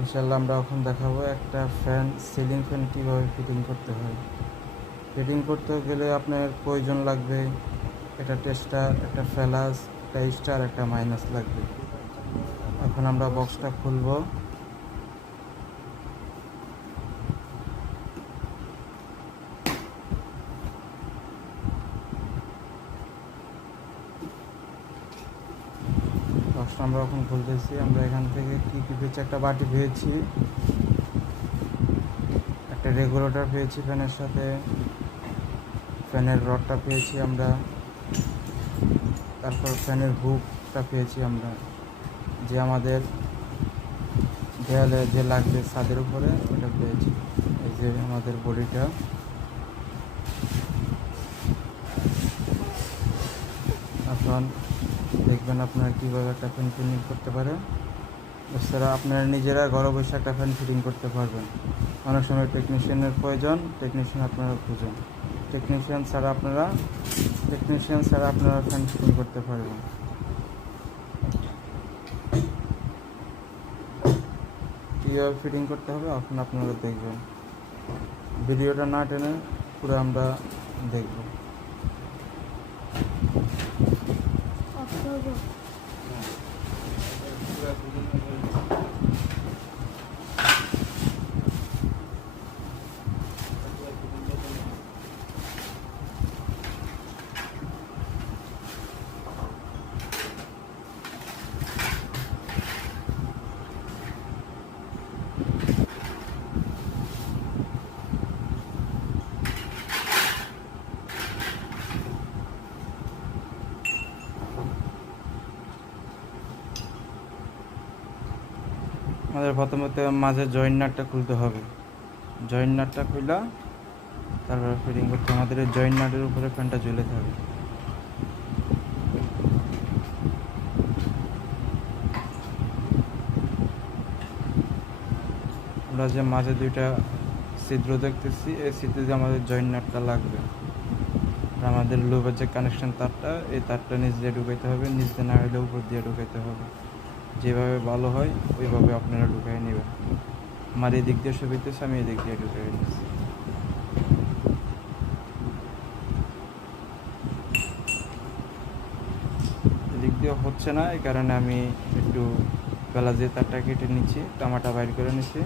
ইনশাল্লাহ আমরা এখন দেখাবো একটা ফ্যান, সিলিং ফ্যান কীভাবে ফিটিং করতে হয়। ফিটিং করতে গেলে আপনার প্রয়োজন লাগবে একটা টেস্টার, একটা ফ্ল্যাশ, একটা স্টার, একটা মাইনাস লাগবে। এখন আমরা বক্সটা খুলবো। বক্সটা আমরা এখন খুলতেছি। আমরা এখান থেকে কী কী পেয়েছি, একটা বাটি পেয়েছি, একটা রেগুলেটর পেয়েছি ফ্যানের সাথে, ফ্যানের রডটা পেয়েছি আমরা, তারপর ফ্যানের হুকটা পেয়েছি আমরা, যে আমাদের দেয়ালে যে লাগবে ছাদের উপরে ওটা পেয়েছি। এই যে আমাদের বডিটা। এখন দেখবেন আপনারা কীভাবে একটা ফ্যান ফিটিং করতে পারে। এছাড়া আপনারা নিজেরা ঘরে বসে একটা ফ্যান ফিটিং করতে পারবেন। অনেক সময় টেকনিশিয়ানের প্রয়োজন, টেকনিশিয়ান আপনারা খুঁজুন। টেকনিশিয়ান ছাড়া আপনারা ফ্যান ফিটিং করতে পারবেন। কীভাবে ফিটিং করতে হবে এখন আপনারা দেখবেন। ভিডিওটা না টেনে পুরো আমরা দেখব। আমাদের প্রথমত মাঝে জয়েন্ট নাটটা খুলতে হবে। জয়েন্ট নাটটা খুলে তারপরে ফিটিং করতে আমাদের এই জয়েন্ট নাটের উপরে ফ্যানটা ঝুলে থাকবে। আমরা যে মাঝে দুইটা ছিদ্র দেখতেছি, এই ছিদ্রে দিয়ে আমাদের জয়েন্ট নাটটা লাগবে। আর আমাদের লুবের যে কানেকশন তারটা, এই তারটা নিচ দিয়ে ঢুকাইতে হবে, নিচ দিয়ে না হলে উপর দিয়ে ঢুকাইতে হবে। যেভাবে ভালো হয় ওইভাবে আপনারা ঢুকাই নেবেন। আমার এই দিক দিয়ে সুবিধেছে, আমি এই দিক দিয়ে ঢুকাই নিচ্ছি। এদিক দিয়ে হচ্ছে না, এই কারণে আমি একটু বেলা দিয়ে তারটা কেটে নিচ্ছি, টামাটা বাইর করে নিচ্ছি,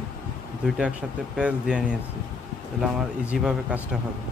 দুইটা একসাথে পেঁচ দিয়ে নিয়েছি, তাহলে আমার ইজিভাবে কাজটা হবে।